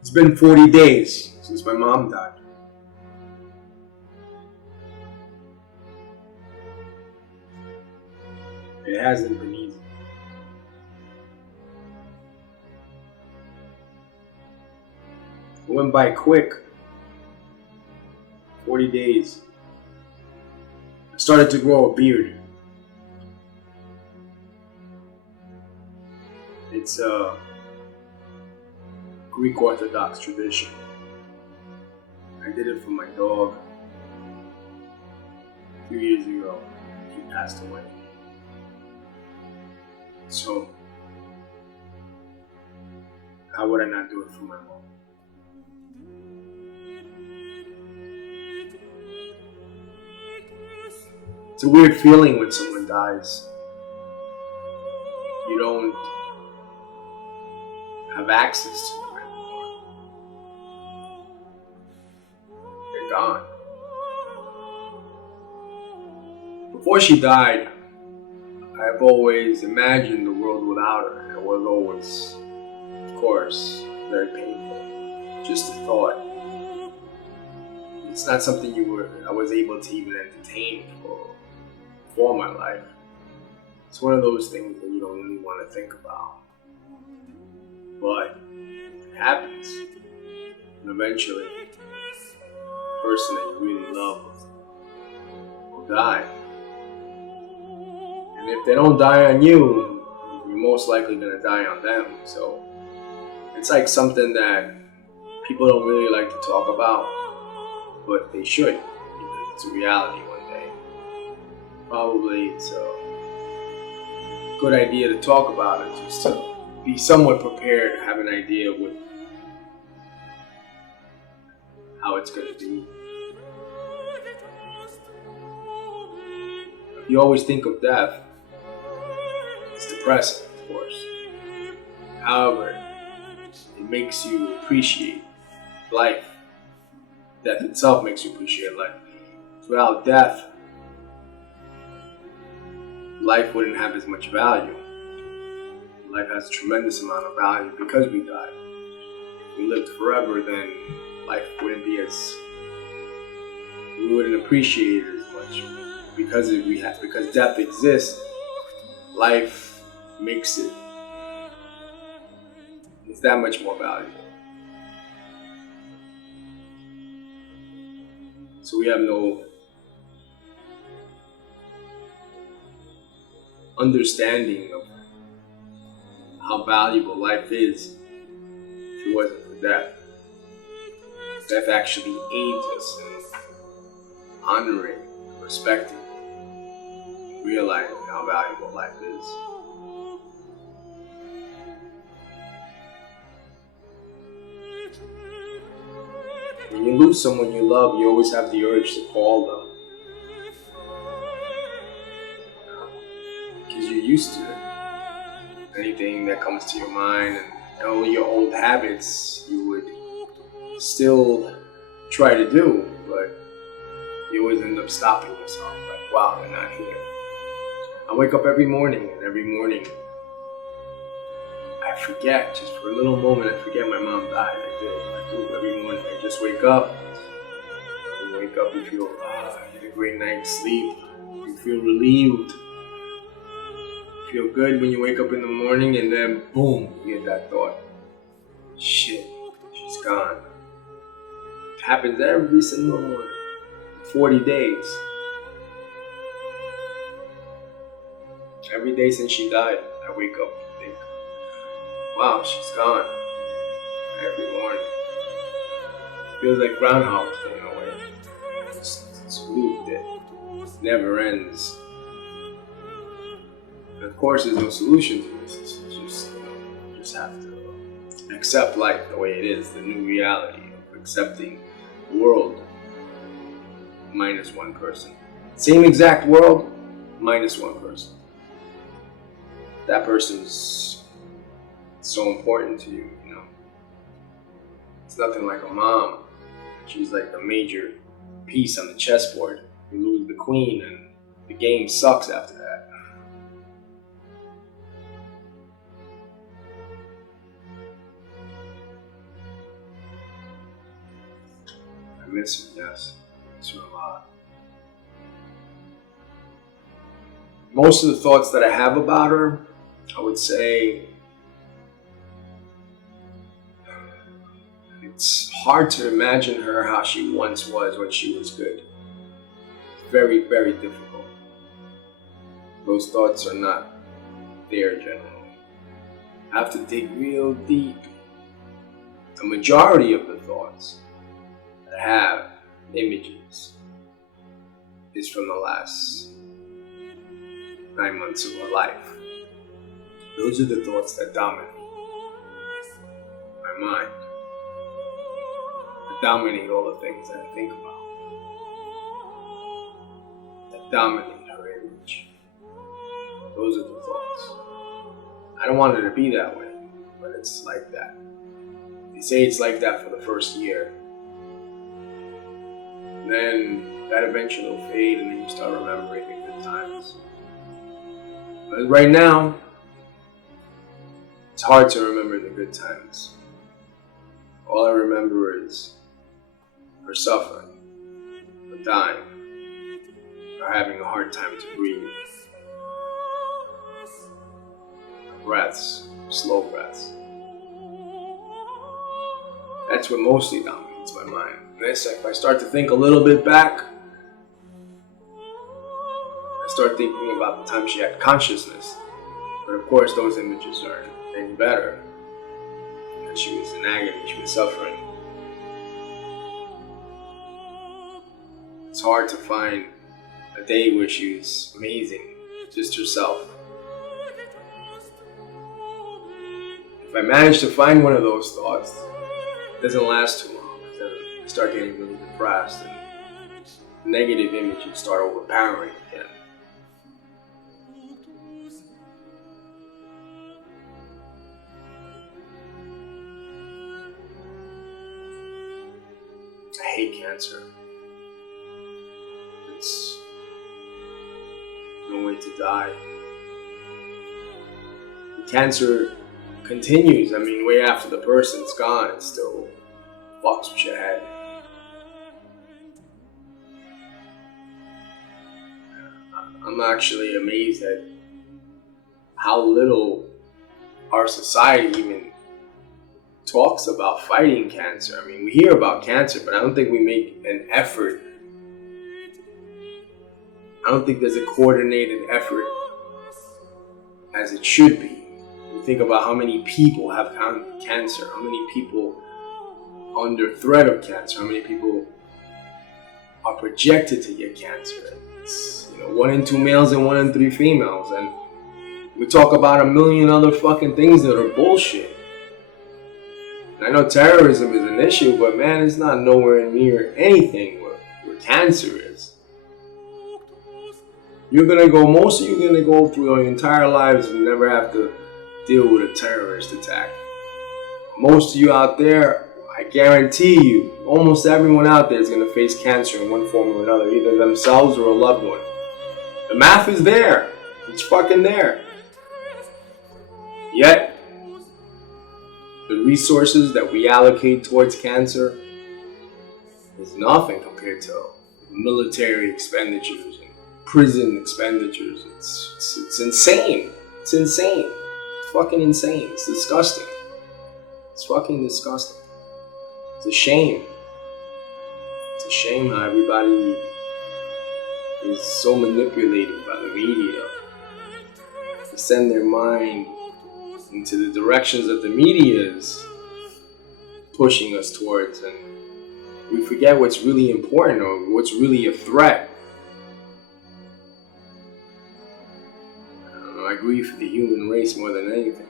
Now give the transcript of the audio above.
It's been 40 days since my mom died. It hasn't been easy. It went by quick. 40 days. I started to grow a beard. It's a Greek Orthodox tradition. I did it for my dog. A few years ago, he passed away. So, how would I not do it for my mom? It's a weird feeling when someone dies. You don't have access to them anymore. They're gone. Before she died, I've always imagined the world without her. It was always, of course, very painful. Just the thought. It's not something I was able to even entertain for my life. It's one of those things that you don't really want to think about. But it happens. And eventually, the person that you really love will die. And if they don't die on you, you're most likely going to die on them. So it's like something that people don't really like to talk about, but they should, because it's a reality one day. Probably it's a good idea to talk about it, just to be somewhat prepared, have an idea of how it's going to be. If you always think of death, it's depressing, of course. However, it makes you appreciate life. Death itself makes you appreciate life. Without death, life wouldn't have as much value. Life has a tremendous amount of value because we died. If we lived forever, then life wouldn't be we wouldn't appreciate it as much. Because death exists, life makes it's that much more valuable. So we have no understanding of how valuable life is if it wasn't for death. Death actually aids us in honoring, respecting, realizing how valuable life is. When you lose someone you love, you always have the urge to call them. Because you're used to it. Anything that comes to your mind and all your old habits, you would still try to do, but you always end up stopping yourself. Like, wow, they're not here. I wake up every morning, and every morning I forget, just for a little moment, I forget my mom died. I do every morning. I just wake up. When you wake up, you feel, you had a great night's sleep. You feel relieved. You feel good when you wake up in the morning, and then boom, you get that thought. Shit, she's gone. It happens every single morning. 40 days. Every day since she died, I wake up and think, wow, she's gone. Every morning. Feels like Groundhog Day in a way. It's a loop that never ends. And of course, there's no solution to this. It's just, you just have to accept life the way it is, the new reality of accepting the world minus one person. Same exact world, minus one person. That person's so important to you, you know. It's nothing like a mom. She's like the major piece on the chessboard. You lose the queen and the game sucks after that. miss her, yes. I miss her a lot. Most of the thoughts that I have about her, I would say it's hard to imagine her how she once was when she was good. Very, very difficult. Those thoughts are not there generally. I have to dig real deep. The majority of the thoughts that have images is from the last 9 months of my life. Those are the thoughts that dominate my mind, that dominate all the things that I think about, that dominate her image. Those are the thoughts. I don't want it to be that way, but it's like that. They say it's like that for the first year. And then that eventually will fade and then you start remembering the good times. But right now, it's hard to remember the good times. All I remember is her suffering, her dying, her having a hard time to breathe. Her breaths, slow breaths. That's what mostly dominates my mind. And if I start to think a little bit back, I start thinking about the time she had consciousness. But of course, those images aren't any better. And she was in agony, she was suffering. It's hard to find a day where she was amazing, just herself. If I manage to find one of those thoughts, it doesn't last too long. Then I start getting really depressed and negative images start overpowering again. I hate cancer. It's no way to die. The cancer continues. I mean, way after the person's gone, it still fucks with your head. I'm actually amazed at how little our society even talks about fighting cancer. I mean, we hear about cancer, but I don't think we make an effort. I don't think there's a coordinated effort as it should be. You think about how many people have cancer, how many people are under threat of cancer, how many people are projected to get cancer. It's, 1 in 2 males and 1 in 3 females, and we talk about a million other fucking things that are bullshit. And I know terrorism is an issue, but man, it's not nowhere near anything where cancer is. Most of you are gonna go through your entire lives and never have to deal with a terrorist attack. Most of you out there, I guarantee you, almost everyone out there is gonna face cancer in one form or another, either themselves or a loved one. The math is there. It's fucking there. Yet, the resources that we allocate towards cancer is nothing compared to military expenditures and prison expenditures. It's insane. It's insane. It's fucking insane. It's disgusting. It's fucking disgusting. It's a shame. It's a shame how everybody is so manipulated by the media to send their mind into the directions that the media is pushing us towards, and we forget what's really important or what's really a threat. I grieve for the human race more than anything.